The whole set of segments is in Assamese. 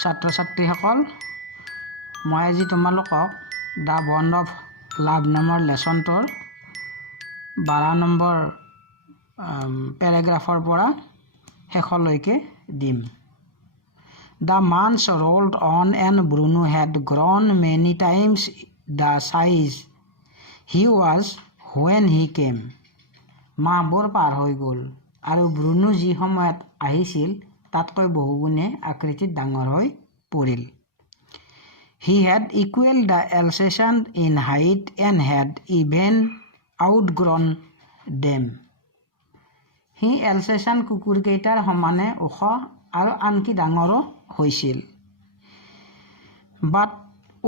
ছাত্ৰ ছাত্ৰীসকল, মই আজি তোমালোকক দ্য বণ্ড অফ লাভ নামৰ লেচনটোৰ 12 নম্বৰ পেৰাগ্ৰাফৰ পৰা শেষলৈকে দিম। The months rolled on and Bruno had grown many times the size he was when he came. মাহবোৰ পাৰ হৈ গ'ল আৰু ব্ৰুনো যি সময়ত আহিছিল তাতকৈ বহুগুণে আকৃতিত ডাঙৰ হৈ পৰিল। He had equaled the Alsatian in height and had even outgrown them. C Alsatian কুকুৰকেইটাৰ সমানে ওখ আৰু আনকি ডাঙৰো হৈছিল। But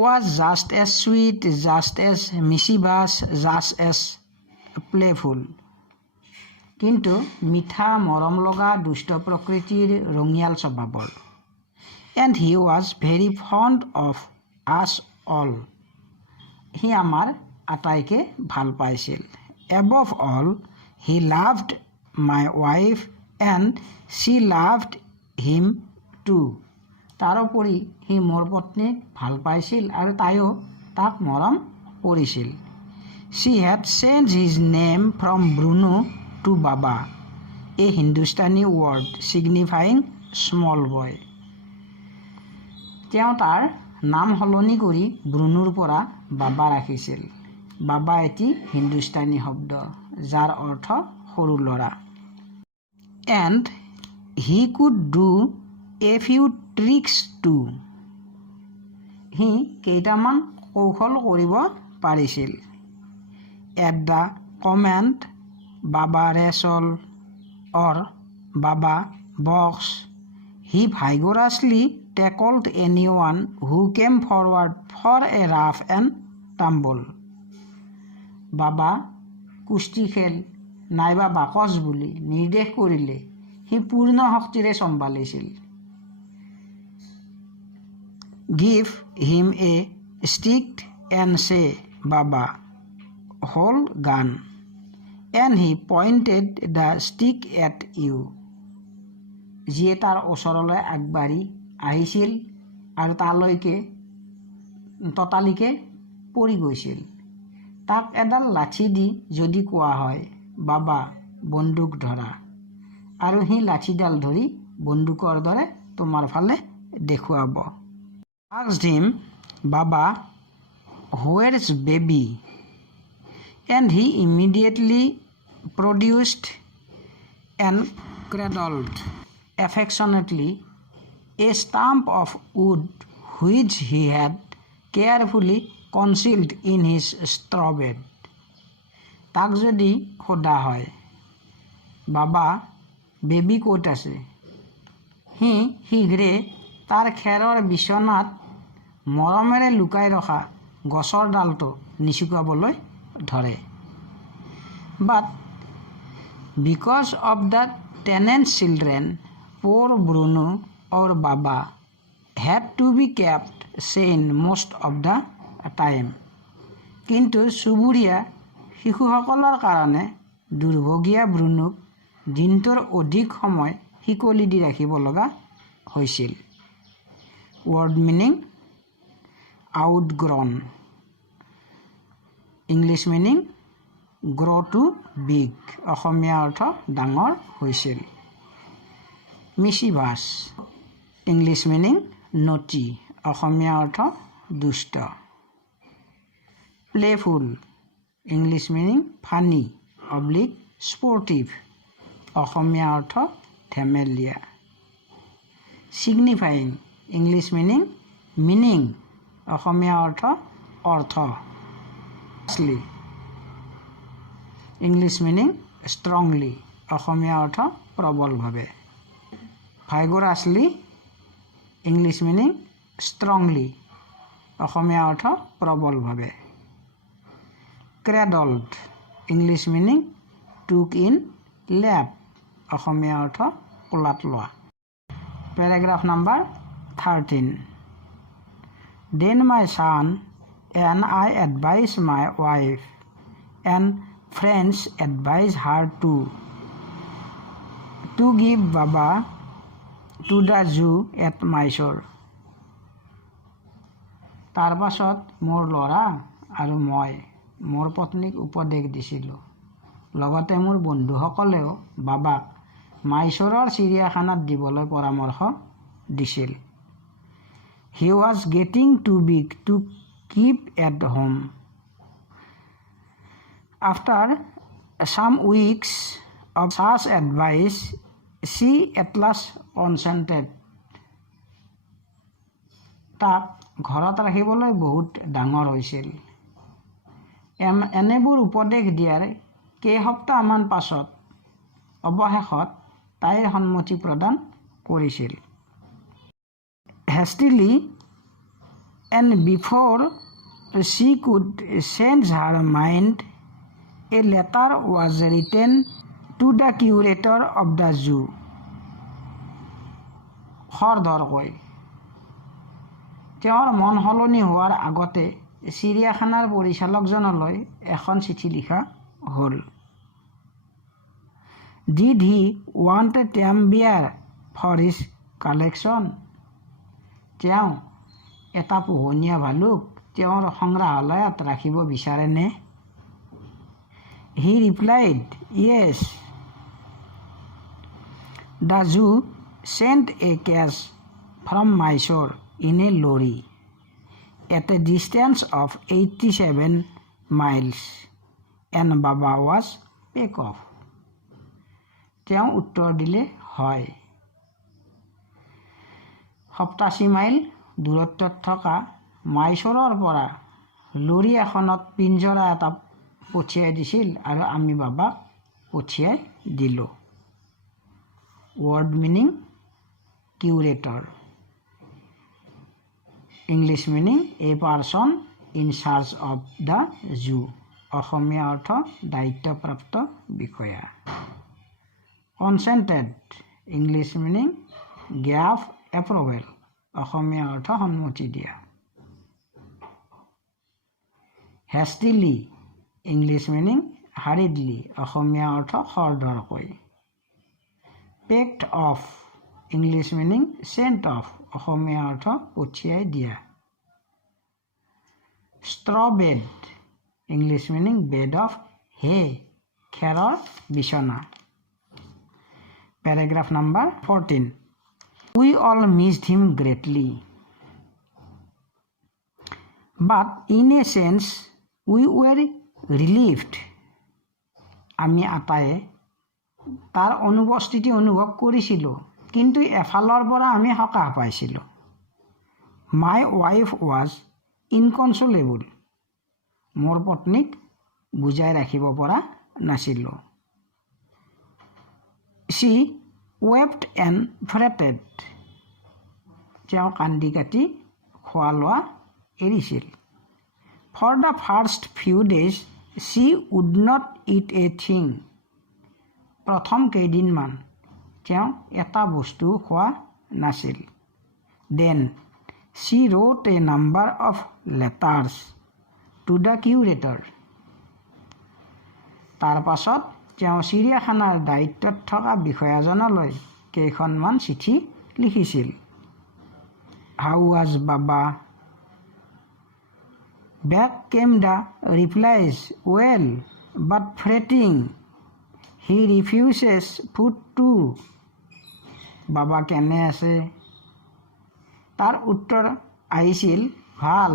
was just as sweet, just as mischievous, just as playful. কিন্তু মিঠা মৰম লগা দুষ্ট প্ৰকৃতিৰ ৰঙিয়াল স্বভাৱৰ। And he was very fond of us all. সি আমাৰ আটাইকে ভাল পাইছিল। Above all, he loved my wife and she loved him too. তাৰোপৰি সি মোৰ পত্নীক ভাল পাইছিল আৰু তাইও তাক মৰম কৰিছিল। She had changed his name from Bruno to Baba, a Hindustani word signifying small boy. তেওঁ তাৰ নাম সলনি কৰি ব্ৰুনোৰ পৰা বাবা ৰাখিছিল। বাবা এটি হিন্দুস্তানী শব্দ যাৰ অৰ্থ সৰু ল'ৰা। And he could do a few tricks too. সি কেইটামান কৌশল কৰিব পাৰিছিল। At the command Baba wrestle or Baba box, he vigorously tackled anyone who came forward for a rough and tumble. বাবা কুস্তি খেল নাইবা বাকচ বুলি নিৰ্দেশ কৰিলে সি পূৰ্ণ শক্তিৰে চম্ভালিছিল। Give him a stick and say, Baba, hold gun. And he pointed the stick at you. যিয়ে তাৰ ওচৰলৈ আগবাঢ়ি আহিছিল আৰু তালৈকে ততালিকে পৰি গৈছিল। তাক এডাল লাঠি দি যদি কোৱা হয়, বাবা বন্দুক ধৰা, আৰু সি লাঠিডাল ধৰি বন্দুকৰ দৰে তোমাৰ ফালে দেখুৱাব। Asked him, Baba, where's baby? And he immediately produced and cradled affectionately a stump of wood which he had carefully concealed in his straw bed. তাক যদি সোধা হয়, বাবা বেবী ক'ত আছে, সি শীঘ্ৰে তাৰ খেৰৰ বিচনাত মৰমেৰে লুকাই ৰখা গছৰ ডালটো নিচুকাবলৈ ধৰে। But because of the tenant's children, poor Bruno or Baba had to be kept sane most of the time. কিন্তু চুবুৰীয়া শিশুসকলৰ কাৰণে দুৰ্ভগীয়া ব্ৰুনোক দিনটোৰ অধিক সময় শিকলি দি ৰাখিব লগা হৈছিল। Word meaning outgrown. English meaning grow to big. অসমীয়া অৰ্থ ডাঙৰ হৈছিল। Mischievous. English meaning naughty. অসমীয়া অৰ্থ দুষ্ট। Playful. English meaning funny, oblique, sportive. অসমীয়া অৰ্থ ধেমেলীয়া। Signifying. English meaning meaning. অসমীয়া অৰ্থ অৰ্থ। English meaning strongly. অসমীয়া অৰ্থ প্ৰবলভাৱে। Vigorously. English meaning strongly. অসমীয়া অৰ্থ প্ৰবলভাৱে। Cradled. English meaning took in lap. অসমীয়া অৰ্থ কোলাত লোৱা। Paragraph number 13. Then my son and I advise my wife and friends advise her to give Baba to the Jew at Mysore. তাৰ পাছত মোৰ ল'ৰা আৰু মই মোৰ পত্নীক উপদেশ দিছিলোঁ। লগতে মোৰ বন্ধুসকলেও বাবাক মাইসোৰৰ চিৰিয়াখানাত দিবলৈ পৰামৰ্শ দিছিল। He was getting too big to keep at home. After some weeks of such advice, she at last consented. তাক ঘৰত ৰাখিবলৈ বহুত ডাঙৰ হৈছিল। এনেবোৰ উপদেশ দিয়াৰ কেইসপ্তাহমান পাছত অৱশেষত তাইৰ সন্মতি প্ৰদান কৰিছিল। Hastily and before she could change her mind, a letter was written to the curator of the zoo. খৰধৰকৈ তেওঁৰ মন সলনি হোৱাৰ আগতে চিৰিয়াখানাৰ পৰিচালকজনলৈ এখন চিঠি লিখা হ'ল। Did he want a tame bear for his collection? তেওঁ এটা পোহনীয়া ভালুক তেওঁৰ সংগ্ৰহালয়ত ৰাখিব বিচাৰেনে? He replied, yes. The zoo sent a cage from Mysore in a lorry at a distance of 87 miles, and Baba was packed off. তেওঁ উত্তৰ দিলে হয়। 87 মাইল দূৰত্বত থকা মাইসোৰৰ পৰা লৰি এখনত পিঞ্জৰা এটা পঠিয়াই দিছিল আৰু আমি বাবাক পঠিয়াই দিলোঁ। Word meaning curator, English meaning a person in charge of the zoo, Assamese অৰ্থ দায়িত্বপ্ৰাপ্ত বিষয়া। Consented, English meaning gave approval, Assamese অৰ্থ সন্মতি দিয়া। হেষ্টিলি, ইংলিছ মিনিং হাৰিডলি, অসমীয়া অৰ্থ খৰধৰকৈ। Packed off, English meaning sent off, Assamese অৰ্থ পঠিয়াই দিয়া। Straw bed, English meaning bed of hay, খেৰৰ বিচনা। Paragraph number 14. We all missed him greatly. But in a sense, we were relieved. আমি আটায়ে তাৰ অনুপস্থিতি অনুভৱ কৰিছিলোঁ, কিন্তু এফালৰ পৰা আমি সকাহ পাইছিলোঁ। My wife was inconsolable. মোৰ পত্নীক বুজাই ৰাখিব পৰা নাছিলোঁ। She wept and fretted. তেওঁ কান্দি কাটি খোৱা লোৱা এৰিছিল। For the first few days, she would not eat a thing. প্ৰথম কেইদিনমান তেওঁ এটা বস্তুও খোৱা নাছিল। Then she wrote a number of letters to the curator. তাৰ পাছত তেওঁ চিৰিয়াখানাৰ দায়িত্বত থকা বিষয়াজনলৈ কেইখনমান চিঠি লিখিছিল। How was Baba? Back came the replies, well, but fretting. He refuses food too. বাবা কেনে আছে? তাৰ উত্তৰ আহিছিল, ভাল,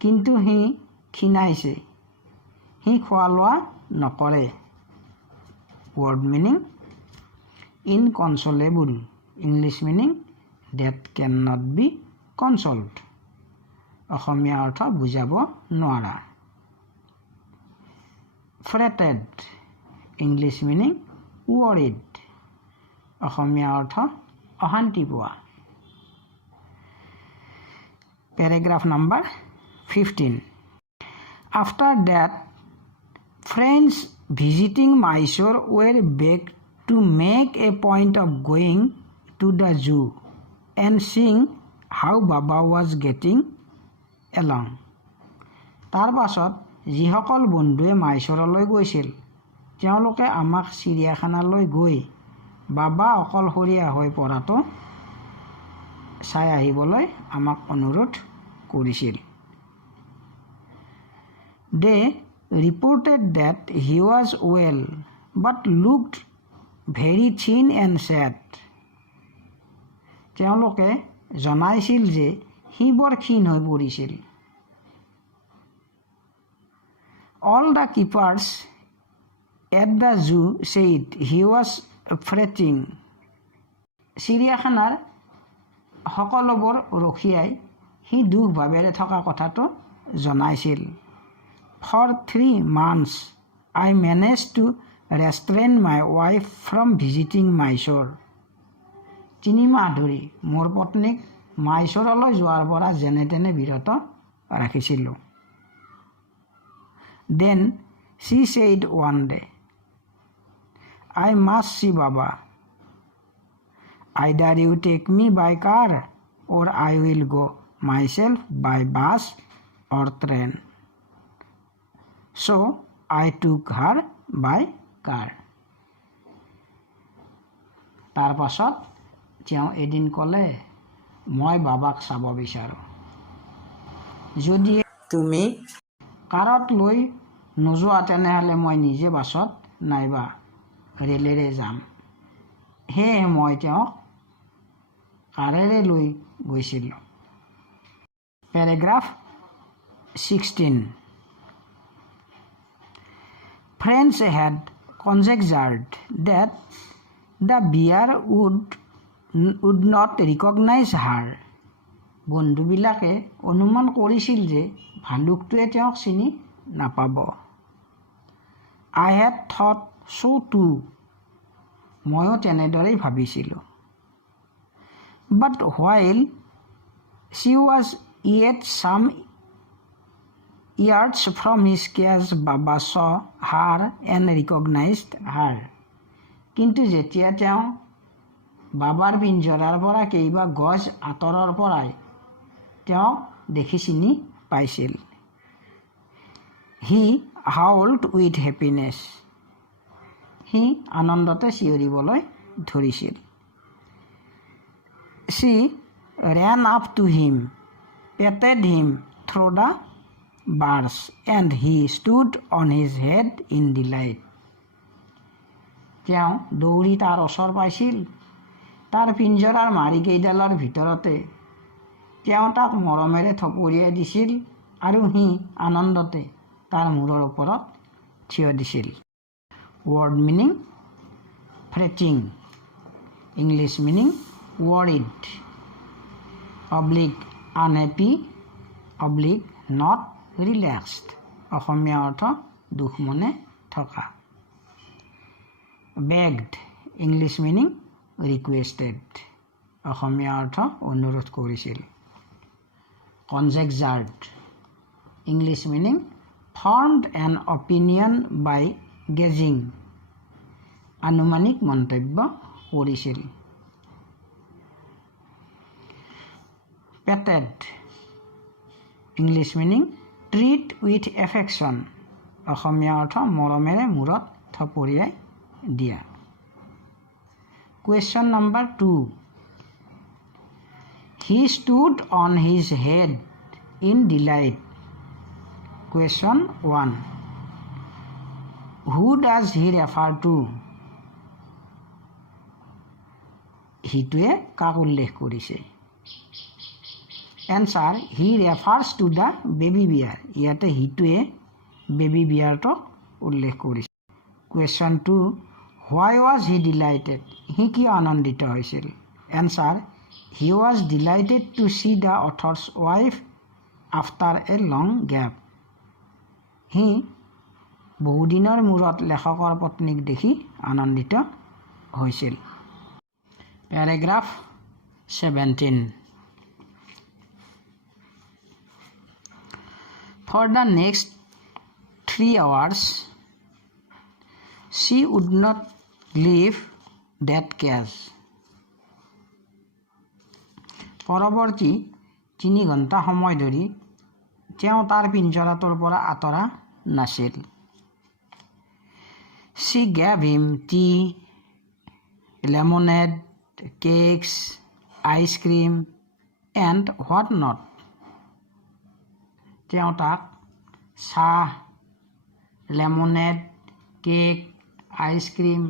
কিন্তু সি ক্ষীণাইছে, সি খোৱা লোৱা নকৰে। Word meaning inconsolable, English meaning that can not be consoled, Assamese অৰ্থ বুজাব নোৱাৰা। Fretted, English meaning worried, Assamese অৰ্থ অশান্তি পোৱা। Paragraph number 15. After that, friends visiting Mysore were begged to make a point of going to the zoo and seeing how Baba was getting along. তাৰ পাছত যিসকল বন্ধুৱে মাইসোৰলৈ গৈছিল তেওঁলোকে আমাক চিৰিয়াখানালৈ গৈ বাবা অকলশৰীয়া হৈ পৰাটো চাই আহিবলৈ আমাক অনুৰোধ কৰিছিল। They reported that he was well but looked very thin and sad. তেওঁলোকে জনাইছিল যে সি বৰ ক্ষীণ হৈ পৰিছিল। All the keepers at the zoo said he was fretting. চিৰিয়াখানাৰ সকলোবোৰ ৰখীয়াই সি দুখ ভাৱেৰে থকা কথাটো জনাইছিল। For 3 months, I managed to restrain my wife from visiting Mysore. 3 মাহ ধৰি মোৰ পত্নীক মাইচৰলৈ যোৱাৰ পৰা যেনে তেনে বিৰত ৰাখিছিলোঁ। Then she said one day, I must see Baba. Either you take me by car or I will go myself by bus or train. So I took her by car. তাৰ পাছত তেওঁ এদিন ক'লে, মই বাবাক চাব বিচাৰোঁ। যদি তুমি কাৰত লৈ নোযোৱা তেনেহ'লে মই নিজে বাছত নাইবা ৰেলেৰে যাম। সেয়ে মই তেওঁক কাৰেৰে লৈ গৈছিলোঁ। Paragraph 16. Friends had conjectured that the bear would not recognize her. বন্ধুবিলাকে অনুমান কৰিছিল যে ভালুকটোৱে তেওঁক চিনি নাপাব। I had thought so too. ময়ো তেনেদৰেই ভাবিছিলোঁ। But while she was yet some yards from his cage, Baba saw her and recognized her. কিন্তু যেতিয়া তেওঁ বাবাৰ পিঞ্জৰাৰ পৰা কেইবা গজ আঁতৰৰ পৰাই তেওঁক দেখি চিনি পাইছিল। He howled with happiness. সি আনন্দতে চিঞৰিবলৈ ধৰিছিল। She ran up to him, patted him through the bars, and he stood on his head in delight. তেওঁ দৌৰি তাৰ ওচৰ পাইছিল। তাৰ পিঞ্জৰাৰ মাৰিকেইডালৰ ভিতৰতে তেওঁ তাক মৰমেৰে থপৰিয়াই দিছিল আৰু সি আনন্দতে তাৰ মূৰৰ ওপৰত থিয় দিছিল। Word meaning fretting. English meaning worried. Unhappy. Not relaxed. অসমীয়া অৰ্থ দুখ মনে থকা। Begged. English meaning requested. অসমীয়া অৰ্থ অনুৰোধ কৰিছিল। Conjectured. English meaning formed an opinion by guessing. আনুমানিক মন্তব্য কৰিছিল। Petted. English meaning treat with affection. অসমীয়া অৰ্থ মৰমেৰে মূৰত থপৰিয়াই দিয়া। Question number 2. He stood on his head in delight. Question 1. Who does he refer to? হিটোৱে কাক উল্লেখ কৰিছে? Answer. He refers to the baby bear. ইয়াতে হিটোৱে বেবি বিয়াৰটোক উল্লেখ কৰিছে। Question 2. Why was he delighted? সি কিয় আনন্দিত হৈছিল? Answer. He was delighted to see the author's wife after a long gap. সি বহুদিনৰ মূৰত লেখকৰ পত্নীক দেখি আনন্দিত হৈছিল। Paragraph 17. For the next 3 hours, she would not leave that cage. পৰৱৰ্তী 3 ঘণ্টা সময় ধৰি তেওঁ তাৰ পিঞ্জৰাটোৰ পৰা আঁতৰা নাছিল। She gave him tea, lemonade, cakes, ice cream, and what not. তেওঁ তাক চাহ, লেমনেড, কেক, আইচক্ৰীম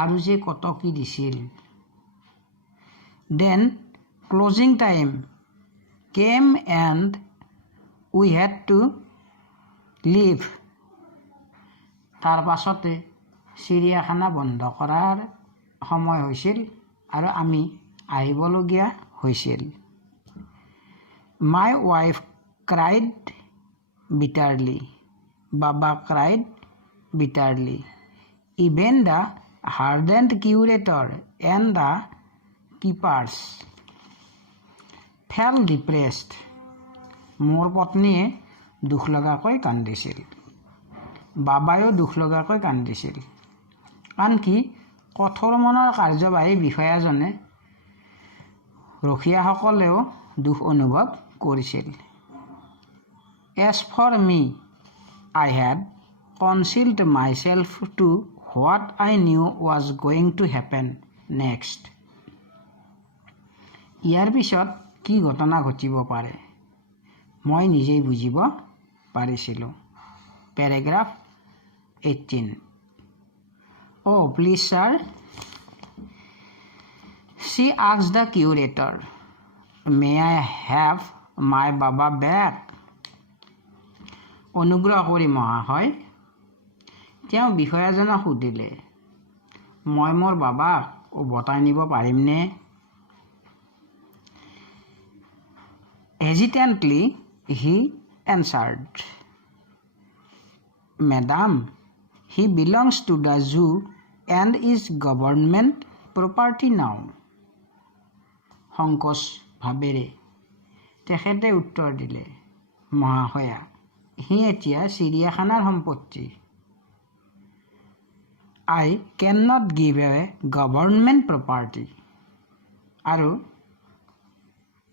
আৰু যে কত কি দিছিল। Then closing time came and we had to leave. তাৰ পাছতে চিৰিয়াখানা বন্ধ কৰাৰ সময় হৈছিল আৰু আমি আহিবলগীয়া হৈছিল। My wife cried bitterly. Baba cried bitterly. Even the hardened curator and the keepers felt depressed. মোৰ পত্নীয়ে দুখ লগাকৈ কান্দিছিল। বাবায়ো দুখ লগাকৈ কান্দিছিল। আনকি কঠোৰ মনৰ কাৰ্যবাহী বিষয়াজনে ৰখীয়াসকলেও দুখ অনুভৱ কৰিছিল। As for me, I had concealed myself to what I knew was going to happen next. ইয়াৰ পিছত কি ঘটনা ঘটিব পাৰে মই নিজেই বুজিব পাৰিছিলোঁ। Paragraph 18. Oh, please, sir. She asked the curator, may I have my Baba back? অনুগ্ৰহ কৰি মহাশয়, তেওঁ বিষয়াজনক সুধিলে, মই মোৰ বাবাক উভতাই নিব পাৰিমনে? Hesitantly, he answered, Madam, he belongs to the zoo and is government property now. সংকোচ ভাবেৰে তেখেতে উত্তৰ দিলে, মহাশয়া, সি এতিয়া চিৰিয়াখানাৰ সম্পত্তি। I cannot give away government property. আৰু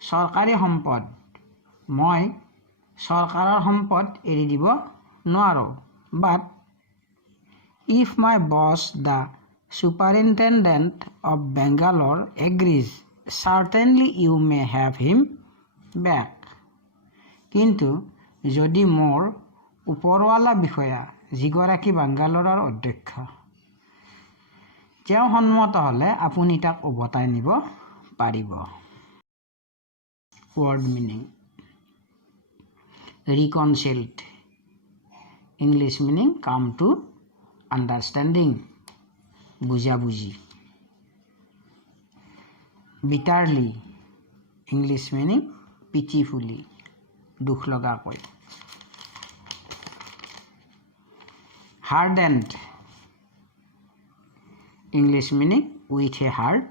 চৰকাৰী সম্পদ, মই চৰকাৰৰ সম্পদ এৰি দিব নোৱাৰোঁ। But if my boss, the superintendent of Bangalore, agrees, certainly you may have him back. কিন্তু যদি মোৰ ওপৰৱালা বিষয়া, যিগৰাকী বাংগালোৰৰ অধ্যক্ষ, তেওঁ সন্মত হ'লে আপুনি তাক উভতাই নিব পাৰিব। Word meaning. Reconciled. English meaning come to understanding. বুজাবুজি। Bitterly. English meaning pitifully. দুখ লগাকৈ। Hardened. English meaning with a heart.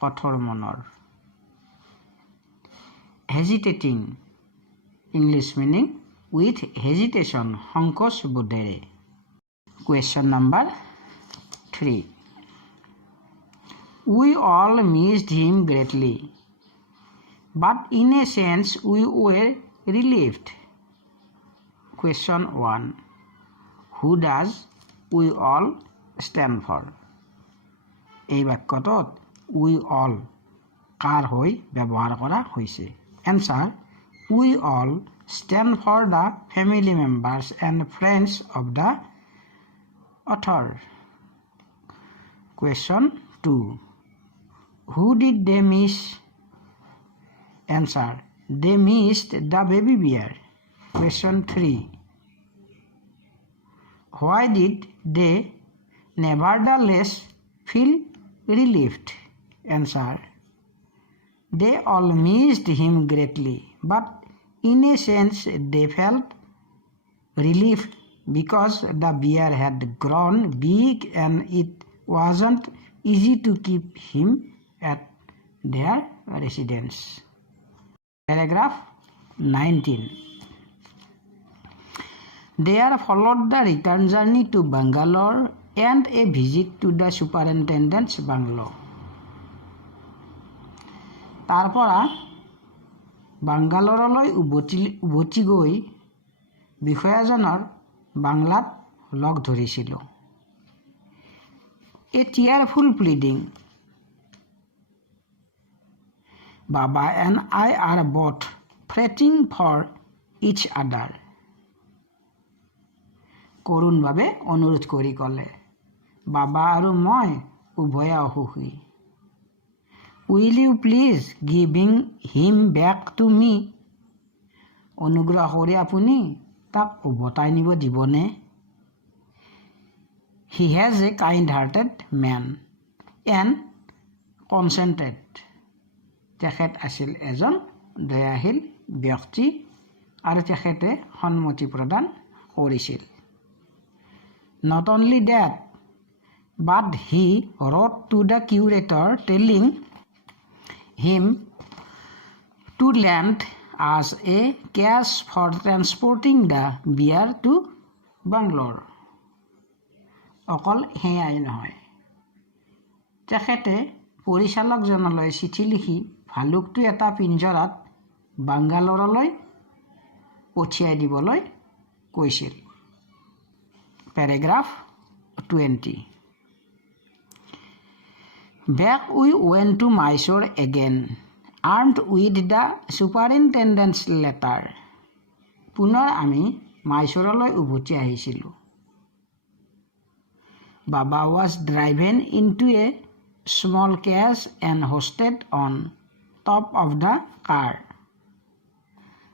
কঠোৰ মনৰ। Hesitating. English meaning with hesitation, সংকোচ বোধেৰে। Question number 3. We all missed him greatly, but in a sense we were relieved. Question 1. Who does we all stand for? এই বাক্যটোত we all কাৰ হৈ ব্যৱহাৰ কৰা হৈছে? Answer. We all stand for the family members and friends of the author. Question 2. Who did they miss? Answer. They missed the baby bear. Question 3. Why did they nevertheless feel relieved? Answer. They all missed him greatly, but in a sense they felt relief because the bear had grown big and it wasn't easy to keep him at their residence. Paragraph 19. There followed the return journey to Bangalore and a visit to the superintendent's bungalow. তাৰ পৰা বাংগালোৰলৈ উভতি গৈ বিষয়াজনৰ বাংলাত লগ ধৰিছিলোঁ। A tearful pleading. Baba and I are both fretting for each other কৰোণভাৱে অনুৰোধ কৰি ক'লে বাবা আৰু মই উভয়ে অসুখী will you please giving him back to me অনুগ্ৰহ কৰি আপুনি তাক উভতাই নিব দিবনে he has a kind hearted man and consented তেখেত আছিল এজন দয়াশীল ব্যক্তি আৰু তেখেতে সন্মতি প্ৰদান কৰিছিল not only that but he wrote to the curator telling him to lend as a cash for transporting the bear to Bangalore অকল সেয়াই নহয় তেখেতে পৰিচালকজনলৈ চিঠি লিখি ভালুকটো এটা পিঞ্জৰাত বাংগালোৰলৈ পঠিয়াই দিবলৈ কৈছিল Paragraph 20 Back we went to Mysore again armed with the superintendent's letter পুনৰ আমি মাইসোৰলৈ উভতি আহিছিলোঁ Baba was driven into a small cage and hoisted on top of the car.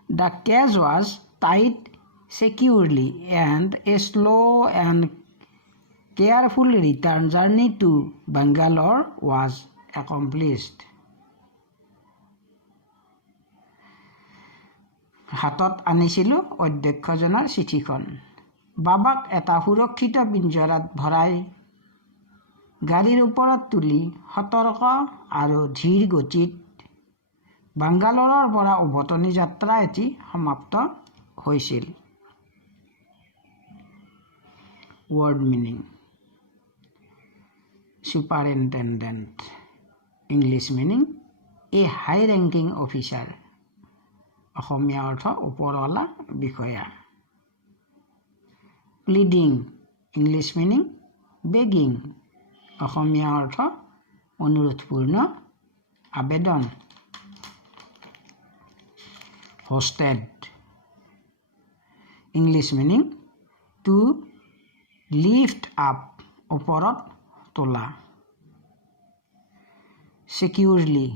The cage was tied securely and a slow and careful return journey to Bangalore was accomplished. হাতত আনিছিলোঁ অধ্যক্ষজনৰ চিঠিখন বাবাক এটা সুৰক্ষিত পিঞ্জৰাত ভৰাই গাড়ীৰ ওপৰত তুলি সতৰ্ক আৰু ধীৰ গতিত বাংগালোৰৰ পৰা উভতনি যাত্ৰা এটি সমাপ্ত হৈছিল word meaning superintendent English meaning a high ranking officer অসমীয়া অৰ্থ ওপৰৱালা বিষয়া pleading English meaning begging অসমীয়া অৰ্থ অনুৰোধপূৰ্ণ আবেদন hosted English meaning to lift up ওপৰত তোলা securely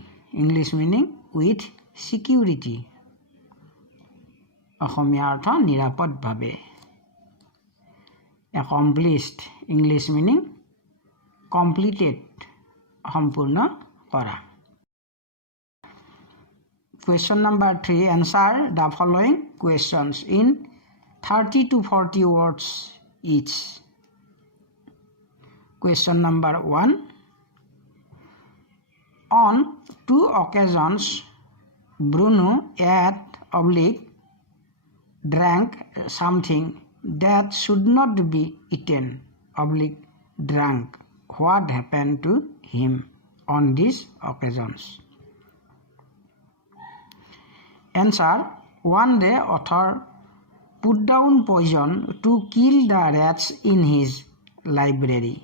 English meaning with security অসমীয়া অৰ্থ নিৰাপদভাৱে accomplished English meaning completed সম্পূৰ্ণ কৰা Question number 3 answer the following questions in 30 to 40 words each Question number 1 On 2 occasions Bruno drank something that should not be eaten drank what happened to him on these occasions Answer One day author put down poison to kill the rats in his library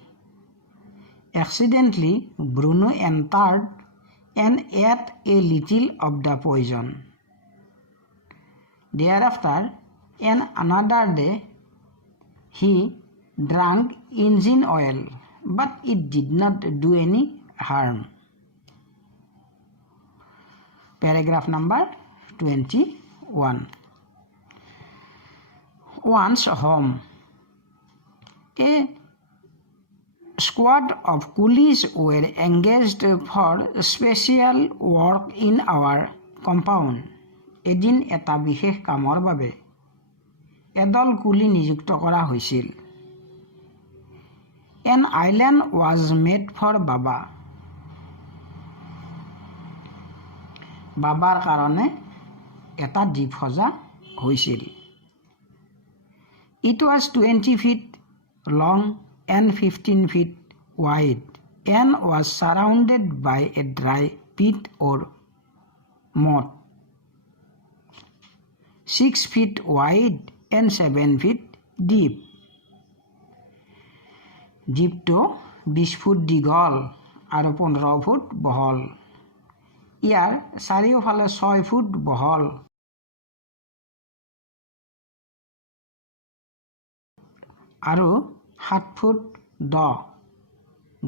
Accidentally Bruno entered and ate a little of the poison Thereafter on another day he drank engine oil but it did not do any harm Paragraph number 21 Once home a squad of coolies were engaged for special work in our compound এদিন এটা বিশেষ কামৰ বাবে এদল কুলি নিযুক্ত কৰা হৈছিল An island was made for Baba বাবাৰ কাৰণে এটা দ্বীপ সজা হৈছিল It was 20 feet long and 15 feet wide and was surrounded by a dry pit or moat 6 feet wide and 7 feet deep. দ্বীপটো 20 ফুট দীঘল আৰু 15 ফুট বহল। ইয়াৰ চাৰিওফালে 6 ফুট বহল আৰু 7 ফুট দ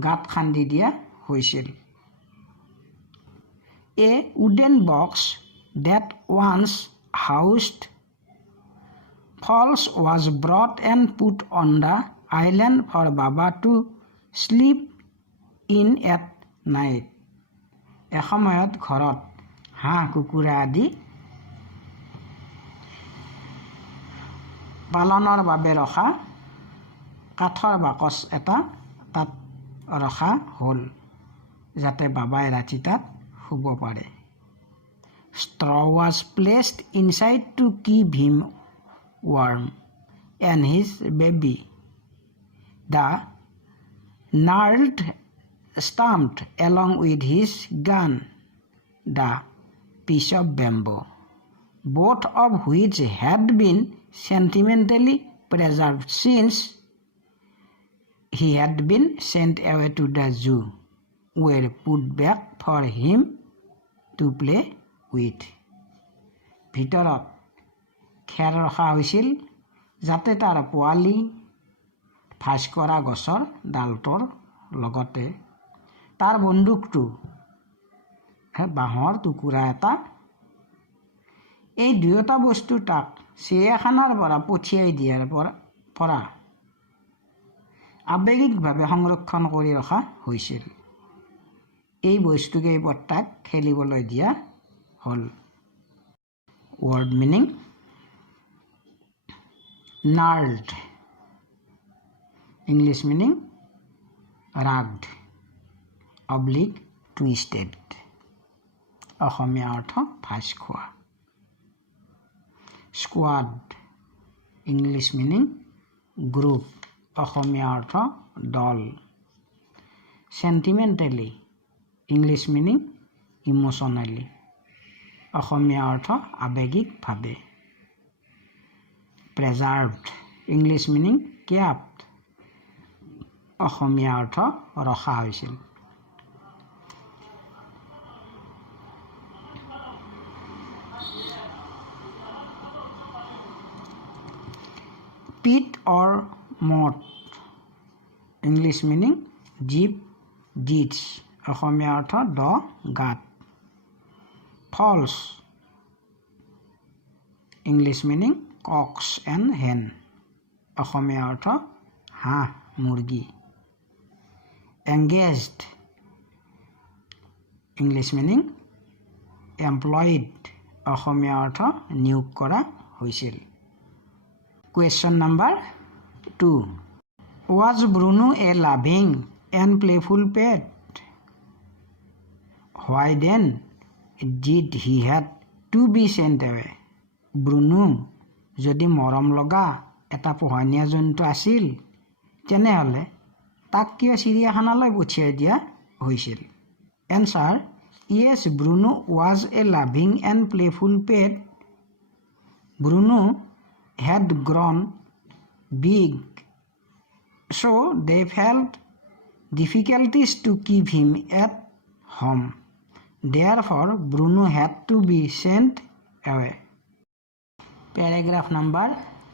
গাঁত খান্দি দিয়া হৈছিল। A wooden box that once housed fowls was brought and put on the island for Baba to sleep in at night. এসময়ত ঘৰত হাঁহ কুকুৰা আদি পালনৰ বাবে ৰখা কাঠৰ বাকচ এটা তাত ৰখা হ'ল যাতে বাবাই ৰাতি তাত শুব পাৰে। Straw was placed inside to keep him warm and his baby. The nerd stamped along with his gun the piece of bamboo, both of which had been sentimentally preserved since he had been sent away to the zoo, were put back for him to play with. ভিতৰত খেৰ ৰখা হৈছিল যাতে তাৰ পোৱালি ফাঁচ কৰা গছৰ ডালটোৰ লগতে তাৰ বন্দুকটো বাঁহৰ টুকুৰা এটা এই দুয়োটা বস্তু তাক চিৰিয়াখানাৰ পৰা পঠিয়াই দিয়াৰ পৰা আৱেগিকভাৱে সংৰক্ষণ কৰি ৰখা হৈছিল। এই বস্তুকেইপদ তাক খেলিবলৈ দিয়া হ'ল। Word meaning gnarled English meaning rugged oblique twisted Assamese অৰ্থ ফাঁচ খোৱা। Squad English meaning group Assamese অৰ্থ দল। Sentimentally English meaning emotionally Assamese অৰ্থ আৱেগিকভাৱে। Preserved English meaning kept Assamese অৰ্থ ৰখা হৈছিল। Pit or moat English meaning deep ditches Assamese অৰ্থ দ গাঁত। Fowls English meaning cocks and hen Assamese অৰ্থ হাঁহ মুৰ্গী। Engaged English meaning employed Assamese অৰ্থ নিয়োগ কৰা হৈছিল। Question number 2. Was Bruno a loving and playful pet? Why then did he have to be sent away? Bruno যদি মৰম লগা এটা পোহনীয়া জন্তু আছিল তেনেহ'লে তাক কিয় চিৰিয়াখানালৈ পঠিয়াই দিয়া হৈছিল? Answer: Yes, Bruno was a loving and playful pet. Bruno had grown big, so they felt difficulties to keep him at home. Therefore, Bruno had to be sent away. Paragraph number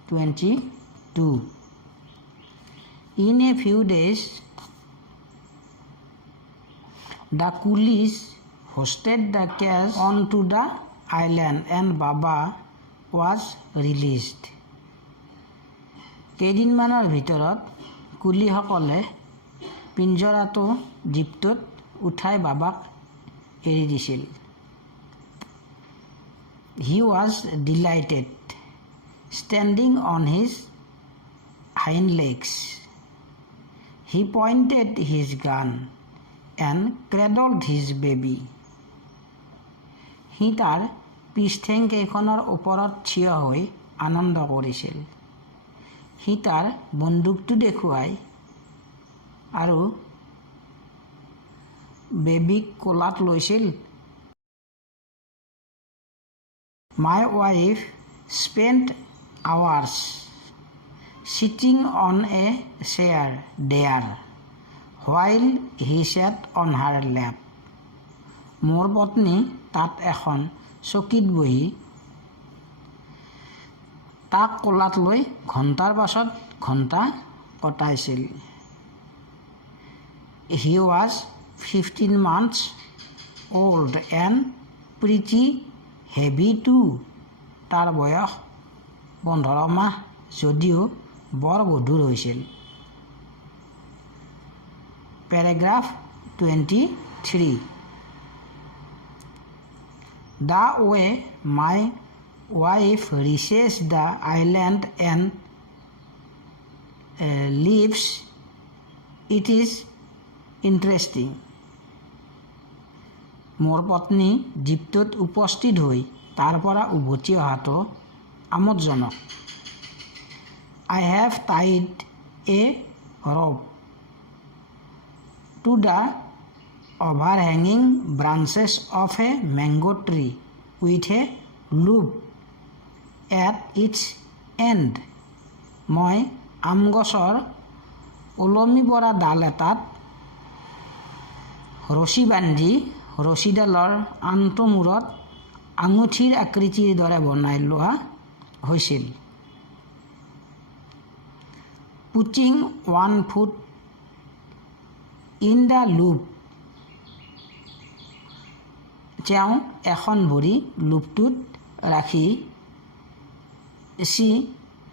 22. In a few days, the coolies hoisted the cage onto the island and Baba was released. কেইদিনমানৰ ভিতৰত কুলিসকলে পিঞ্জৰাটো জীপটোত উঠাই বাবাক এৰি দিছিল। He was delighted, standing on his hind legs. He pointed his gun and cradled his baby. He তাৰ পিষ্ঠেং কেইখনৰ ওপৰত থিয় হৈ আনন্দ কৰিছিল। সি তাৰ বন্দুকটো দেখুৱাই আৰু বেবিক কোলাত লৈছিল। My wife spent hours sitting on a chair there while he sat on her lap. মোৰ পত্নী তাত এখন চকীত বহি তাক কোলাত লৈ ঘণ্টাৰ পাছত ঘণ্টা কটাইছিল। He was 15 months old and pretty heavy too. তাৰ বয়স 15 মাহ যদিও বৰ গধুৰ হৈছিল। Paragraph 23. The way my wife reaches the island and leaves it is interesting. মোৰ পত্নী দ্বীপটোত উপস্থিত হৈ তাৰ পৰা উভতি অহাটো আমোদজনক। I have tied a rope to the overhanging branches of a mango tree with a loop at its end. মই আম গছৰ ওলমি পৰা ডাল এটাত ৰছী বান্ধি ৰছীডালৰ আনটো মূৰত আঙুঠিৰ আকৃতিৰ দৰে বনাই লোৱা হৈছিল। Putting one foot in the loop. তেওঁ এখন ভৰি লুপটোত ৰাখি she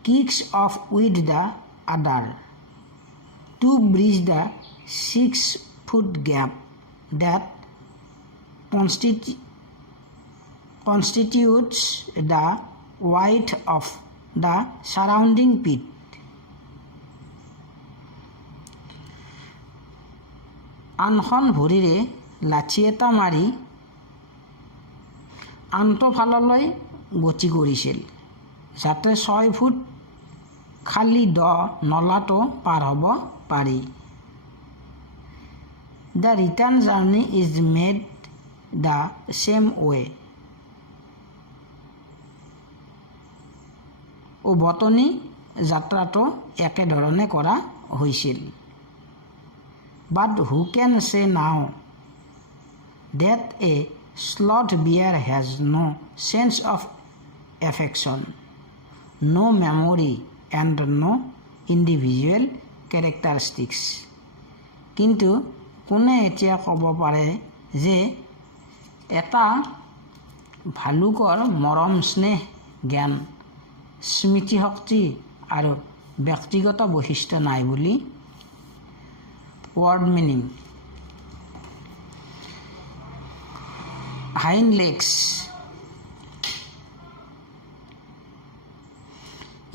kicks off with the other to bridge the 6-foot gap that constitutes the width of the surrounding pit. আনখন ভৰিৰে লাঠি এটা মাৰি আনটো ফাললৈ গতি কৰিছিল যাতে 6 ফুট খালী দ নলাটো পাৰ হ'ব পাৰি। The return journey is made the same way. উভতনি যাত্ৰাটো একেধৰণে কৰা হৈছিল। But who can say now that a sloth bear has no sense of affection, no memory and no individual characteristics? কিন্তু কোনে এতিয়া ক'ব পাৰে যে এটা ভালুকৰ মৰম স্নেহ জ্ঞান স্মৃতিশক্তি আৰু ব্যক্তিগত বৈশিষ্ট্য নাই বুলি? Word meaning. Hind legs.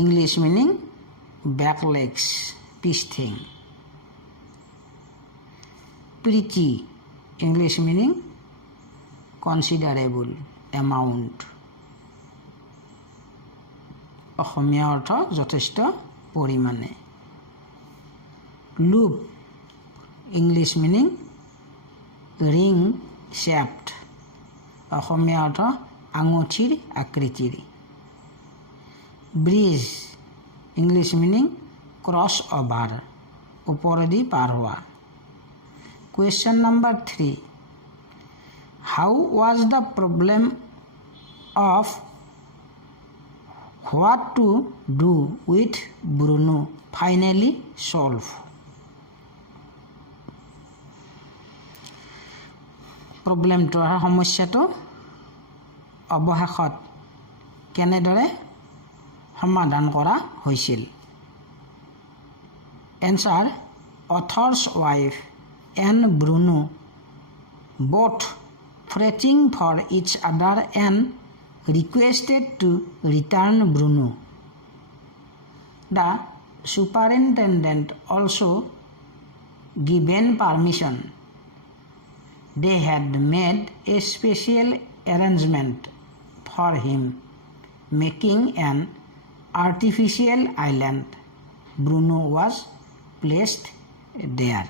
English meaning back legs, pisting. Pretty. English meaning considerable amount. অসমীয়া অৰ্থ যথেষ্ট পৰিমাণে। Loop. English meaning ring shaped. অসমীয়া অৰ্থ আঙুঠিৰ আকৃতিৰ। Bridge. English meaning cross over. ওপৰেদি পাৰ হোৱা। Question number 3. How was the problem of what to do with Bruno finally solved? প্ৰব্লেমটো সমস্যাটো অৱশেষত কেনেদৰে সমাধান কৰা হৈছিল? Answer. Author's wife and Bruno both fretting for each other and requested to return Bruno. The superintendent also given permission. They had made a special arrangement for him, making an artificial island. Bruno was placed there.